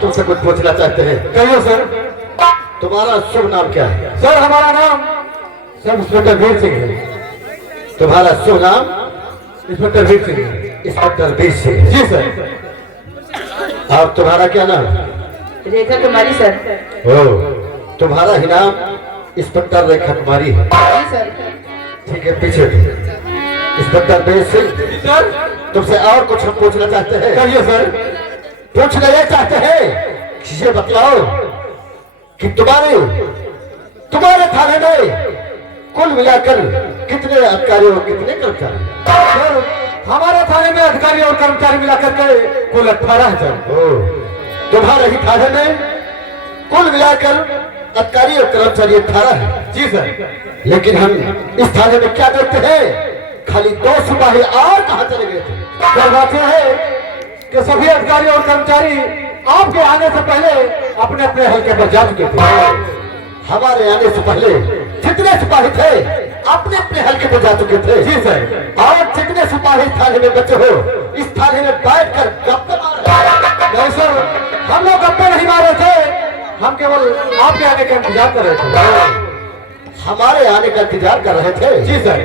तुमसे कुछ पूछना चाहते हैं। कहिए सर। तुम्हारा शुभ नाम क्या है? सर हमारा नाम सब इंस्पेक्टर वीर सिंह है। तुम्हारा शुभ नाम? इंस्पेक्टर वीर सिंह है। इंस्पेक्टर वीर सिंह। जी सर। और तुम्हारा क्या नाम? रेखा कुमारी सर। ओ, तुम्हारा ही नाम इंस्पेक्टर रेखा कुमारी है। जी सर। ठीक है, पीछे इंस्पेक्टर वीर सिंह सर तुमसे और कुछ हम पूछना चाहते हैं। कहिए सर। पूछना ये चाहते हैं, ये बतलाओ कि तुम्हारे थाने में कुल मिलाकर कितने अधिकारी और कितने कर्मचारी? सर हमारे थाने में अधिकारी और कर्मचारी मिलाकर के कुल 18 है सर। तुम्हारे ही थाने में कुल मिलाकर अधिकारी और कर्मचारी 18 है। जी सर। लेकिन हम इस थाने में क्या देखते हैं, खाली 2 सिपाही और कहाँ चले गए थे? सर बात यह है कि सभी अधिकारी और कर्मचारी आपके आने से पहले अपने अपने हल्के पर जा चुके थे। हमारे आने से पहले जितने सिपाही थे अपने अपने हल्के पर जा चुके थे। जी सर। और जितने सिपाही थाने में बचे हो, इस थाने में बैठकर गप्पे मार रहे। नहीं सर, हम लोग गप्पे नहीं मारे थे, हम केवल आपके आने का इंतजार कर रहे थे। हमारे आने का इंतजार कर रहे थे? जी सर।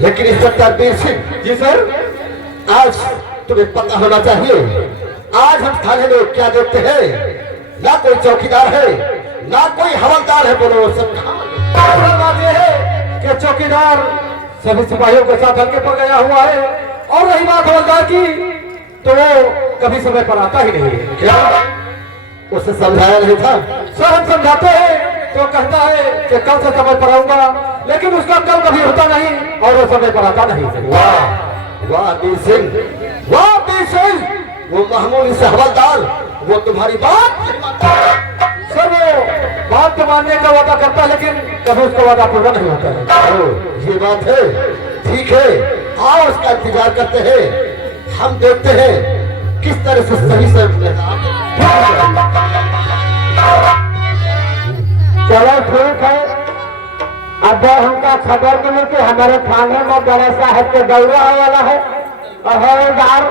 लेकिन इंस्पेक्टर वीर सिंह जी सर। आज तुम्हें पता होना चाहिए, आज हम थाने में क्या देखते हैं, ना कोई चौकीदार है ना कोई हवलदार है। बोलो सब बात यह है कि चौकीदार सभी सिपाहियों के साथ हल्के पर गया हुआ है, और रही बात हवलदार की तो वो कभी समय पर आता ही नहीं है। क्या उसे समझाया नहीं था? सर हम समझाते हैं तो कहता है कि कल से समय पर आऊंगा, लेकिन उसका कल कभी होता नहीं और वो समय पर आता नहीं। वाह वाह वीर सिंह, वाह वीर सिंह, वो मामूली से हवलदार वो तुम्हारी बात नहीं मानता। सर वो बात तो मानने का वादा करता है, लेकिन कभी उसका वादा पूरा नहीं होता है। ये बात है, ठीक है, आओ उसका इंतजार करते हैं, हम देखते हैं किस तरह से सही से चलो ठीक है। अब हमका खबर मिली कि हमारे थाने में बड़े साहब के दौरा होने वाला है, और हवलदार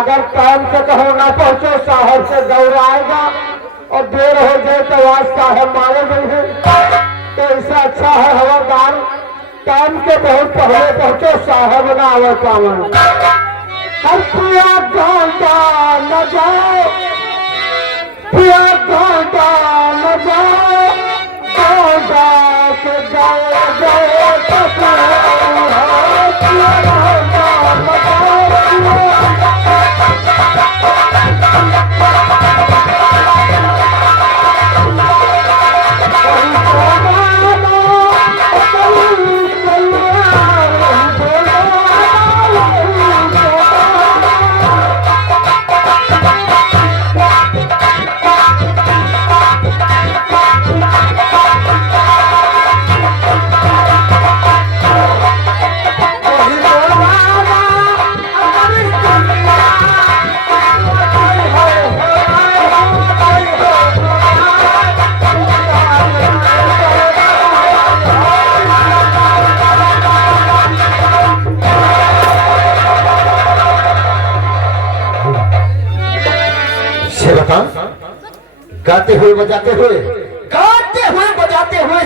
अगर टाइम से कहो ना पहुंचो, साहब से दौरा आएगा और देर हो जाए तो आज साहब मारे नहीं है। तो इससे अच्छा है हवलदार टाइम के बहुत पहले पहुंचो, साहब ना आवे पावन। हर पिया घंटा न जाओ, पिया घंटा न जाओ, घंटा के गए गए पिया घंटा न जाओ। गाते हुए बजाते हुए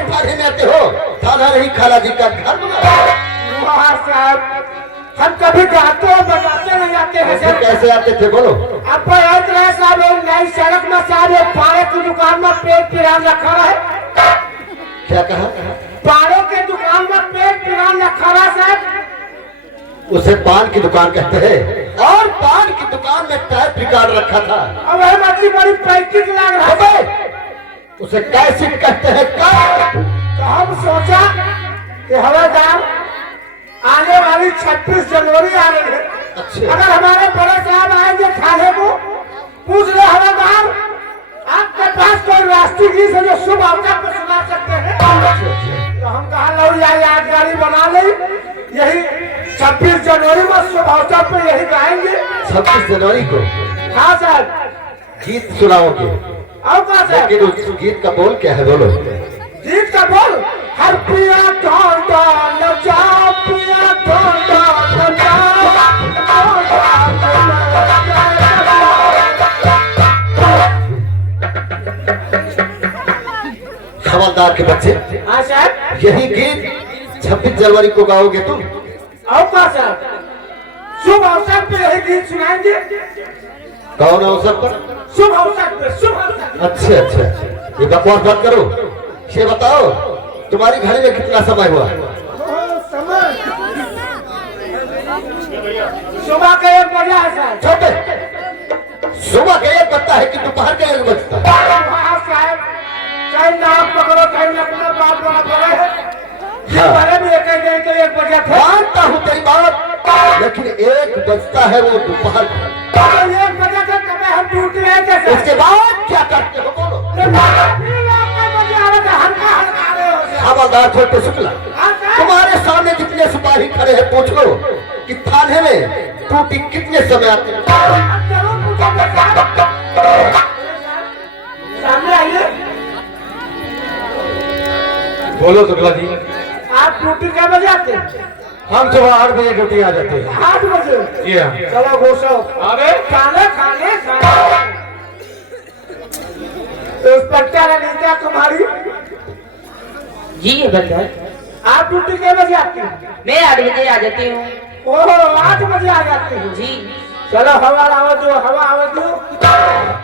थाने में आते हो, थाना नहीं खाला जी का घर बना। हम कभी गाते और बजाते नहीं आते हैं सर। कैसे आते थे बोलो? अब साहब नई सड़क में साहब पाड़े की दुकान में पेट पिरान रखा है। क्या कहा? पाड़े के दुकान में पेट पिरान रखा है साहब। उसे पान की दुकान कहते हैं, और पान की दुकान में टाइप रिकॉर्ड रखा था। अब वह मछली बड़ी पैकेट लग रहा है, उसे कैसेट कहते हैं। तो हम सोचा कि हवलदार आने वाली 26 जनवरी आ रही है। अच्छा। अगर हमारे बड़े साहब आएंगे थाने को, पूछ ले हवलदार आपके पास कोई राष्ट्रीय गीत है जो शुभ अवसर पर सुना सकते हैं? तो हम कहा लो यादगारी बना ले, यही 26 जनवरी में शुभ अवसर पर यही गाएंगे। 26 जनवरी को? हाँ सर। गीत सुनाओगे, और कहा सर? लेकिन उस गीत का बोल क्या है बोलो। गीत का बोल हर पिया ढोंडा नचा, पिया ढोंडा नचा, हवलदार के बच्चे, हाँ सर। यही गीत 26 जनवरी को गाओगे तुम। और कहा सर? शुभ अवसर पे यही गीत सुनाएंगे। कौन अवसर पर? शुभ अवसर पे, शुभ अवसर। अच्छा अच्छा, ये बकवास बात करो। ये बताओ तुम्हारी घड़ी में कितना समय हुआ? समय सुबह का 1 बजा है सर। छोटे, सुबह का 1 बजता है कि दोपहर का 1 बजता है? हाँ साहब, कहीं नाम पकड़ो, कहीं अपना बात बड़ा बड़ा है। हाँ। पहले भी एक 1 बजा था। मानता हूँ तेरी बात, लेकिन 1 बजता है वो दोपहर का। 1 बजा था तब हम ड्यूटी में थे सर। उसके बाद क्या करते हो बोलो। हवलदार छोटे शुक्ला, तुम्हारे सामने जितने सिपाही खड़े हैं पूछो कि थाने में टूटी कितने समय आते हैं? सामने आइए। बोलो शुक्ला जी। आप ड्यूटी क्या बजे आते हैं? हम सुबह 8 बजे ड्यूटी आ जाते हैं। 8 बजे। जी हाँ। चलो घोषो आगे खाने खाने इंस्पेक्टर अनीता कुमारी, जी ये बंदर, आप ड्यूटी कितने बजे आती हैं? मैं 8 बजे आ जाती हूँ। ओह 8 बजे आ जाती हैं। जी चलो हवा आवाज दो, हवा आवाज दो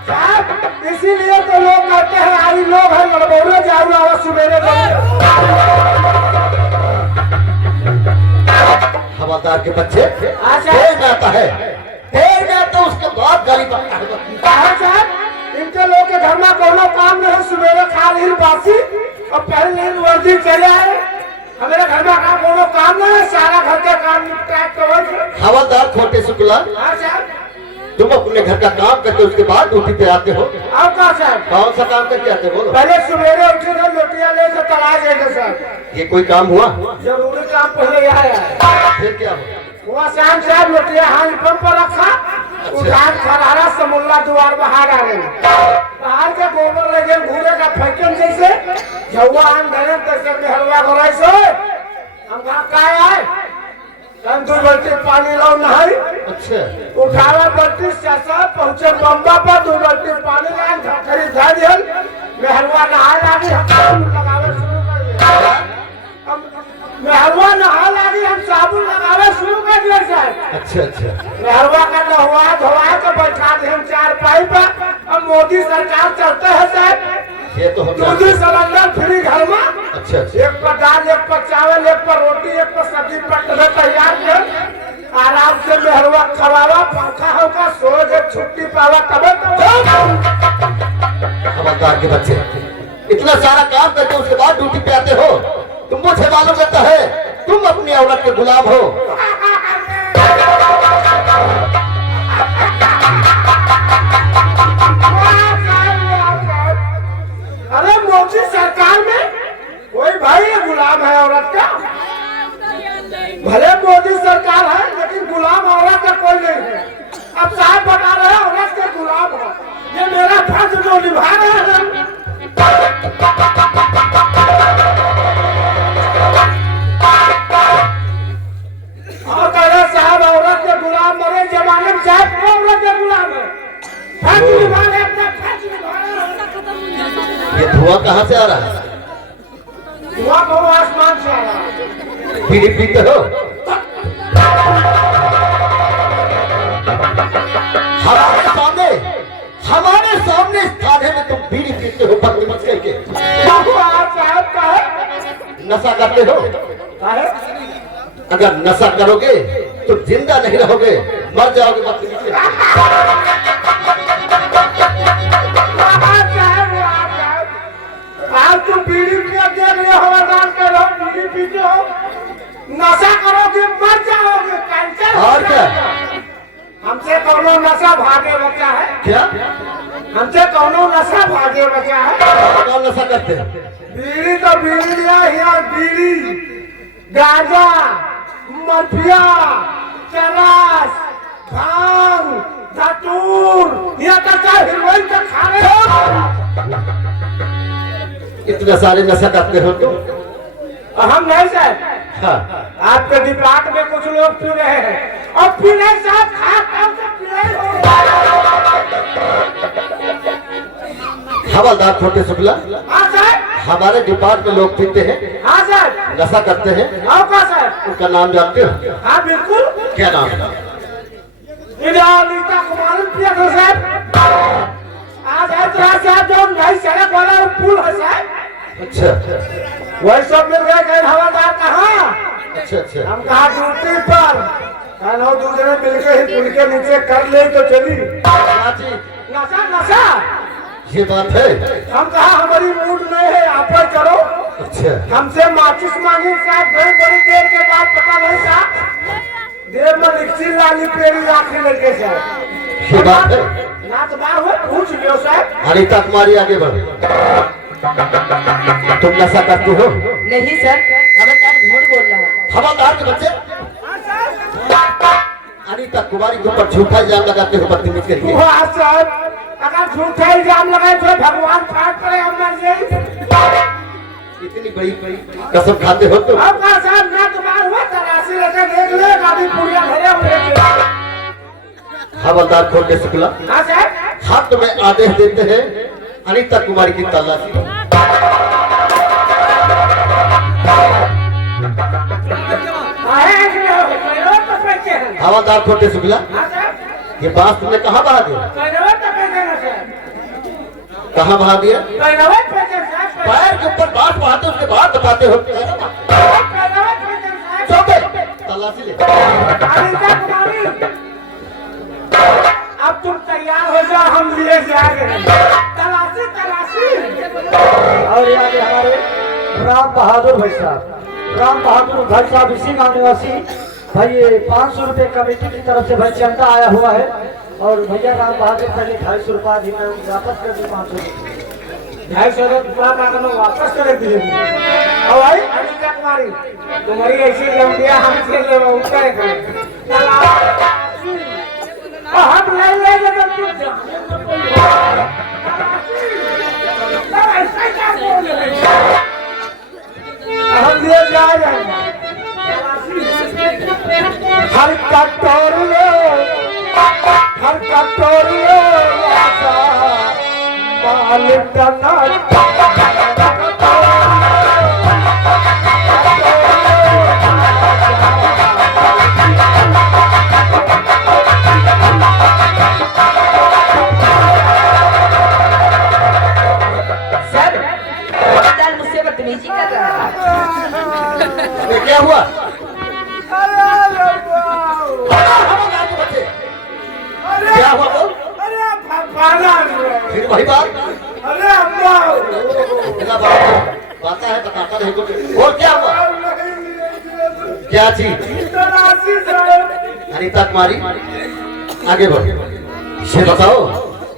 साहब। इसीलिए तो लोग कहते हैं आई लोग है लड़बोले जाऊ आवाज सुबेरे हवलदार के बच्चे, अच्छा। देर में आता है, देर में आता उसके बाद गाली पड़ता है। कहा साहब इनके लोग के घर में कोनो काम नहीं, सुबेरे खा ली बासी और पहले नींद वर्दी चले आए। हमारे घर में काम कोनो काम नहीं है, सारा घर का काम निपटा तो। हवलदार छोटे शुक्ला, हाँ साहब। तुम अपने घर का काम करके उसके बाद ड्यूटी पे आते हो। और कहा साहब? कौन सा काम करके आते हो बोलो। पहले सुबेरे उठे तो लोटिया ले से तला जाएगा साहब। ये कोई काम हुआ? जरूरी काम पहले यहाँ है। फिर क्या हुआ? वहाँ शाम साहब लोटिया हाथ पंप पर रखा, उठान खरारा समुल्ला द्वार बाहर आ गए। बाहर के गोबर लगे घूरे का फैक्टन जैसे झुआ आन धरे तैसे में हलवा घोराई सो हम कहा काय आए हम 2 बाल्टी पानी लो नहाई। अच्छा, उठावा बाल्टी चाचा पहुंचे बम्बा पर 2 बाल्टी पानी लाए घाटरी धा दिहल मेहरवा नहाए लागी हम लगावे शुरू कर दिया। मेहरवा नहाए लागी हम साबुन लगावे शुरू कर दिया साहब। अच्छा अच्छा, मेहरवा का नहवा धोवा के बैठा दे हम 4 पाई पर। अब मोदी सरकार चलते है साहब, ये तो हम दूध सिलेंडर फ्री घर में। अच्छा अच्छा, 1 पर दाल, 1 पर चावल, 1 पर रोटी, 1 पर सब्जी पटले तैयार कर आराम से मेहरवा खवावा, पंखा होगा सो जे छुट्टी पावा तबे तो। हवलदार के बच्चे, इतना सारा काम करके उसके बाद ड्यूटी पे आते हो। तुम मुझे मालूम रहता है तुम अपनी औरत के गुलाम हो। अरे मोदी सरकार में कोई भाई गुलाम है औरत का? भले मोदी सरकार है लेकिन गुलाम औरत का कोई नहीं है। अब साहब बता रहे हैं औरत के गुलाम है, ये मेरा फर्ज जो निभा रहे हैं। और कह रहे साहब औरत के गुलाम मरे जमाने में साहब क्यों औरत के गुलाम है? फर्ज निभा रहे, अपना फर्ज निभा रहे हैं। ये धुआं कहाँ से आ रहा है? धुआं को आसमान से आ रहा है। बीड़ी पीते हो? हमारे सामने इस थाने में तुम बीड़ी पीते हो बदतमीज करके। आप साहब का है? नशा करते हो? है? अगर नशा करोगे तो जिंदा नहीं रहोगे, मर जाओगे बदतमीज करके। आप तुम बीड़ी पिया दे रहे हो, हवलदार कह रहे हो बीड़ी पीते हो, नशा करोगे मर जाओगे, कैंसर हो और क्या? जाएगा। हमसे कौनो नशा भागे बचा है? क्या? हमसे कौनो नशा भागे बचा है? कौन नशा करते हैं? बीड़ी तो बीड़ी लिया है, बीड़ी, गांजा, मफिया, चरस, भांग, धतूर ये करता हीरोइन का खाने इतने सारे नशा करते हो तुम? हम नहीं सर हाँ। आपके डिपार्ट में कुछ लोग पी रहे हैं और पीने साथ खा कब से पी रहे हो। हवलदार छोटे शुक्ला, हाँ सर। हमारे डिपार्ट में लोग पीते हैं, हाँ सर। नशा करते हैं। हाँ का सर। उनका नाम जानते हो? हाँ बिल्कुल। क्या नाम है? नीता कुमारी प्रिया सर। आज है तो साहब जो नई सड़क वाला पुल है सर। अच्छा वही सब मिल गए कहीं हवलदार कहाँ? अच्छा अच्छा। हम कहा ड्यूटी पर कहना दूसरे मिलकर ही पुल के नीचे कर ले तो चली। चाची, नशा नशा ये बात है। हम कहा हमारी मूड नहीं है आप पर करो। अच्छा हमसे माचिस मांगी साहब बड़ी बड़ी देर के बाद पता नहीं साहब देर में रिक्सी लाली पेरी आखिर लगे साहब। ये बात है। नाच बार हुए पूछ लियो साहब। अनीता कुमारी आगे बढ़ो। तुम नशा करती हो? नहीं सर, खबरदार झूठ बोल रहा है। हवलदार के बच्चे अनीता कुमारी के ऊपर झूठा इल्जाम लगाते हो बदतमीज करके। वाह साहब, अगर झूठा इल्जाम लगाए तो भगवान फाड़ पड़े हम इतनी बड़ी कसम खाते हो तुम? अब का साहब ना तुम्हारा हुआ तलाशी लेकर देख ले गाड़ी पुड़िया भरे हुए। हवलदार छोटे शुक्ला, हाँ साहब। हम तुम्हें आदेश देते हैं अनीता कुमारी की तलाशी। हवलदार छोटे शुक्ला, ये बात तुमने कहाँ बहा दिया? कहाँ बहा दिया? पैर के ऊपर बात बहाते उसके बाद बताते हो। चौके तलाशी ले। अब तुम तैयार हो जाओ, हम लिए जाएंगे तलाशी तलाशी। और आगे हमारे राम बहादुर भाई साहब, राम बहादुर भाई साहब इसी गांव निवासी भाई, ये 500 रुपए कमेटी की तरफ से भाई चंदा आया हुआ है और भैया राम बहादुर पहले 250 रुपया दी, मैं वापस कर दी 500 रुपये। 250 रुपया का मैं वापस कर दिए। और भाई अनीता कुमारी तुम्हारी ऐसी लंबिया हमसे ले हम नहीं ले जब हम ले जाएंगे हर कटोरियो मालिक सर, खबरदार मुझसे बदतमीजी कर रहा है। क्या हुआ? क्या हुआ वो? फिर वही बात। बात है बताता नहीं कुछ। और क्या हुआ? क्या चीज? अनीता कुमारी आगे बढ़ो। ये बताओ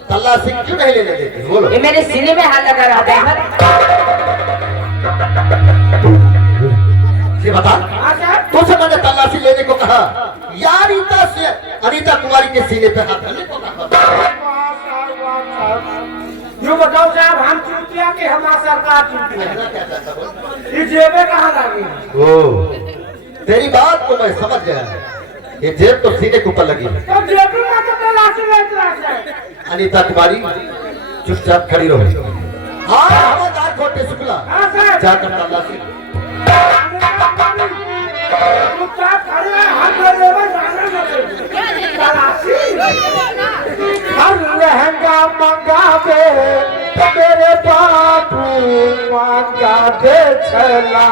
तलाशी क्यों नहीं लेने देती? बोलो। ये मेरे सीने में हाथ लगा रहा था। ये बता, तुझसे मैंने तलाशी लेने को कहा या अनीता से अनीता कुमारी के सीने पे हाथ रखने को कहा? यूँ बताओ साहब, हम चूतिया के हमारा सरकार चूतिया ये जेबे कहाँ लगी? ओ, तेरी बात को मैं समझ गया। ये जेब तो सीने के ऊपर लगी। तो जेब में तो तलाशी लेते हैं। अनीता कुमारी चुपचाप खड़ी रहो। हाँ हवलदार छोटे शुक्ला, जाकर तलाशी चुपचाप खड़े हैं, हाथ में लेवे जाने लगे। तलाशी हर लहंगा मंगा दे मेरे बापू मंगा दे छला।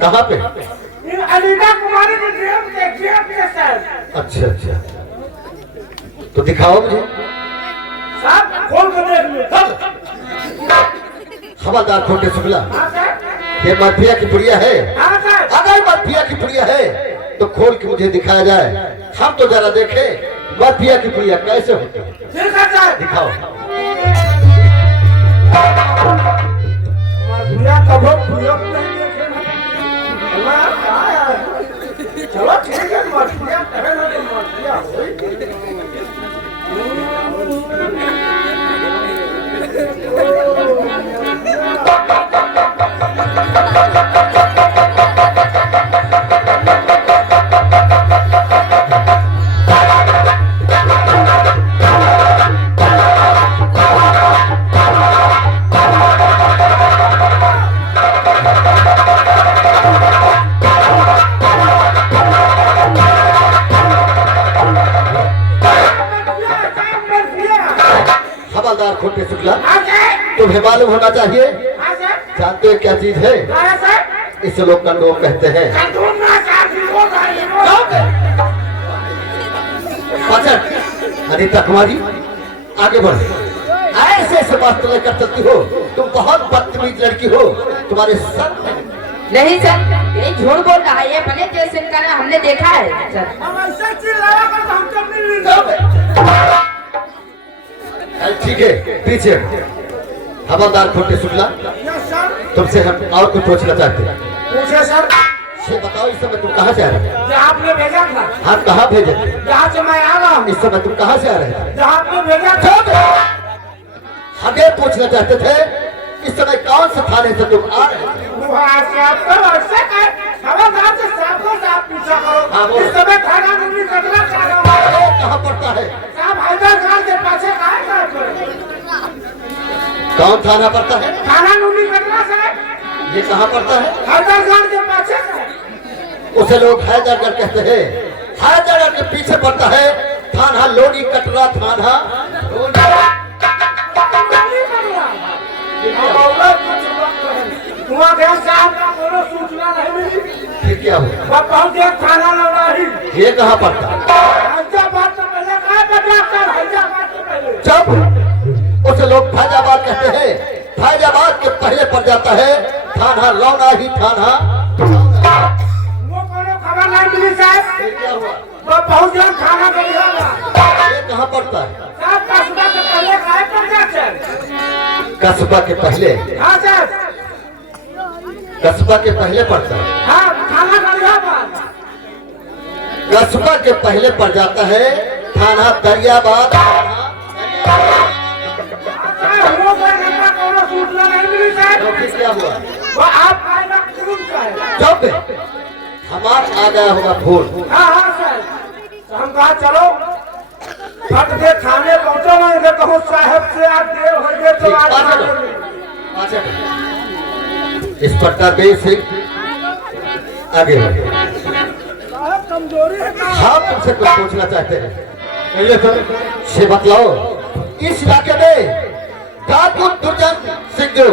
कहाँ पे? इन अनीता कुमारी के जेब के सर। अच्छा अच्छा, तो दिखाओ मुझे। साहब खोल कर देख लो सब। हवादार खोटे शुक्ला, हाँ सर। ये माफिया की पुड़िया है? हाँ सर। अगर माफिया की पुड़िया है तो खोल के मुझे दिखाया जाए, हम तो जरा देखें माफिया की पुड़िया कैसे होती है। ठीक है सर। दिखाओ। माफिया कभी प्रयोग नहीं देखे ना। चलो ठीक है, माफिया कहे ना तो माफिया होई। हवादार खोटे शुक्ला, हाँ सर। तुम्हें मालूम होना चाहिए, हाँ सर। जानते हो क्या चीज है? हाँ सर। इसे लोग कंडोम कहते हैं। अनीता कुमारी आगे बढ़, ऐसे ऐसे बात तुम कर सकती हो, तुम बहुत बदतमीज लड़की हो, तुम्हारे सर नहीं सर, ये झूठ बोल रहा है। ये भले जैसे का हमने देखा है सर। हम ऐसा चिल्लाया कर तो हम कब नहीं लेंगे। ठीक है, पीछे हवादार खोटे शुक्ला, यस सर। तुमसे हम और कुछ पूछना चाहते हैं। पूछे सर। ये बताओ, इस समय तुम कहाँ से आ रहे थे? जहाँ आपने भेजा था। हम कहाँ भेजे थे? जहाँ से मैं आ रहा हूँ। इस समय तुम कहाँ से आ रहे थे? जहाँ आपने भेजा था। हमें पूछना चाहते थे, इस समय कौन से थाने से तुम आ रहे थे? वहाँ से आपको ऐसे कर, हवादार से साफों साफ पूछा हाँ, करो। बोलो। इस समय थाना नूरी कटरा कर रहा हूँ। ये कहाँ पड़ता है? साहब हैदराबाद के पाछे कहाँ साहब? कौन थाना पड़ता है? थाना नूरी कटरा साहब। ये कहाँ पड़ता है? हैदराबाद के पाछे साहब। उसे लोग हैदरगढ़ कहते हैं। हैदरगढ़ के पीछे पड़ता है थाना लोनी कटरा थाना। वहाँ गया साहब का कोनो सूचना नहीं मिली। फिर क्या हुआ? वह पहुँच गया थाना लौराही। ये कहाँ पड़ता है? हैदराबाद से पहले कहाँ बचा कर? हैदराबाद से पहले। जब उसे लोग फैजाबाद कहते हैं, फैजाबाद के पहले पड़ जाता है थाना लौनाही थाना। वो कोनो खबर नहीं मिली साहब। फिर क्या हुआ? वह पहुँच गया थाना गलियारा। ये कहाँ पड़ता है? साहब कस्बा से पहले कहाँ पड़ जाते? कस्बा के पहले? हाँ सर। कस्बा के पहले पड़ता है। हाँ थाना गलियारा। कस्बा के पहले पड़ जाता है थाना दरियाबाद। वो का कोनो सूचना नहीं मिली साहब। तो फिर क्या हुआ? वो आप आएगा तुरंत साहब। जब हमार आ गया होगा फोन, हाँ हाँ सर। तो हम कहा चलो फट दे थाने पहुँचो ना, इधर कहूँ साहब से आप देर हो गए तो आज पाँच इंस्पेक्टर बेस सिंह आगे बढ़े। साहब कमजोरी है का? हम तुमसे कुछ पूछना चाहते हैं। से बतलाओ, इस इलाके में ठाकुर दुर्जन सिंह जो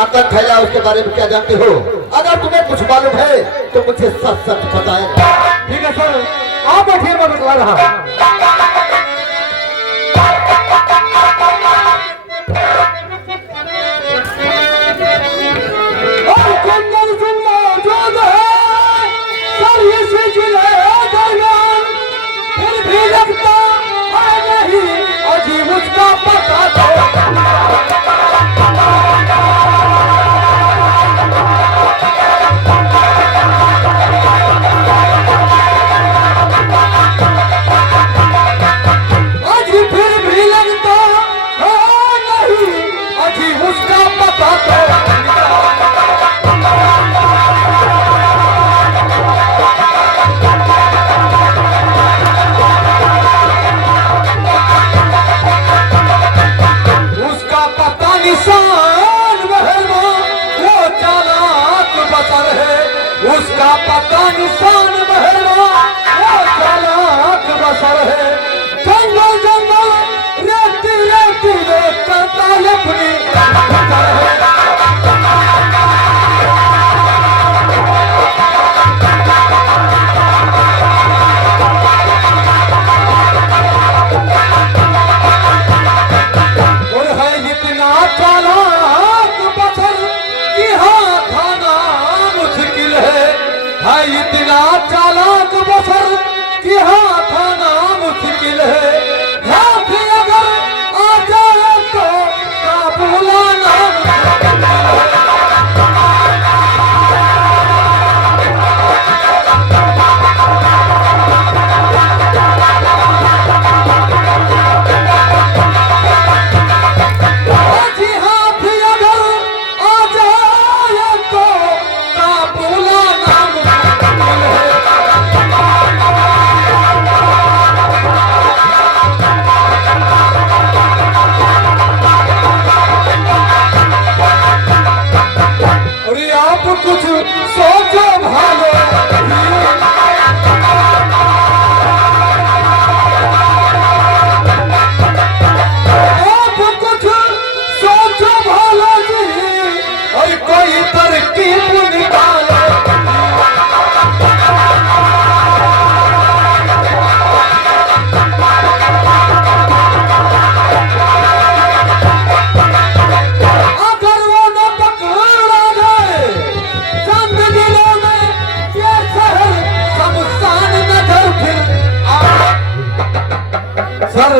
आतंक फैला उसके बारे में क्या जानते हो? अगर तुम्हें कुछ मालूम है तो मुझे सच सच बताएं। ठीक है सर, आप बैठिए, मैं बतला रहा हूँ। जंगल से मौजूद है सर ये सिलसिले दरमियान, फिर भी लगता है नहीं अजीब उसका पता आज फिर भी लगता है नहीं अजीब उसका पता उसका पता निशान महलवा वो चालाक बसर है, उसका पता निशान महलवा वो चालाक बसर है। जंगल जंगल रेती रेती रेत करता है अपनी बसर है। कोई तरकीब निकाले। अगर वो न पकड़ा जाए चंद दिनों में ये शहर शमशान नगर फिर सर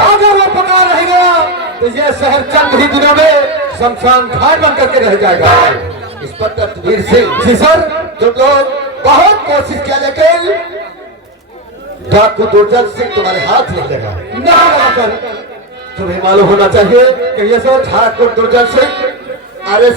अगर वो पका रह गया तो ये शहर चंद ही दिनों में शमशान घाट बन करके रह जाएगा। इंस्पेक्टर तकदीर सिंह जी सर, तुम लोग बहुत कोशिश किया लेकिन डाकू दुर्जन सिंह तुम्हारे हाथ नहीं लगा। नहीं सर, तुम्हें मालूम होना चाहिए कि ये सर ठाकुर दुर्जन सिंह अरे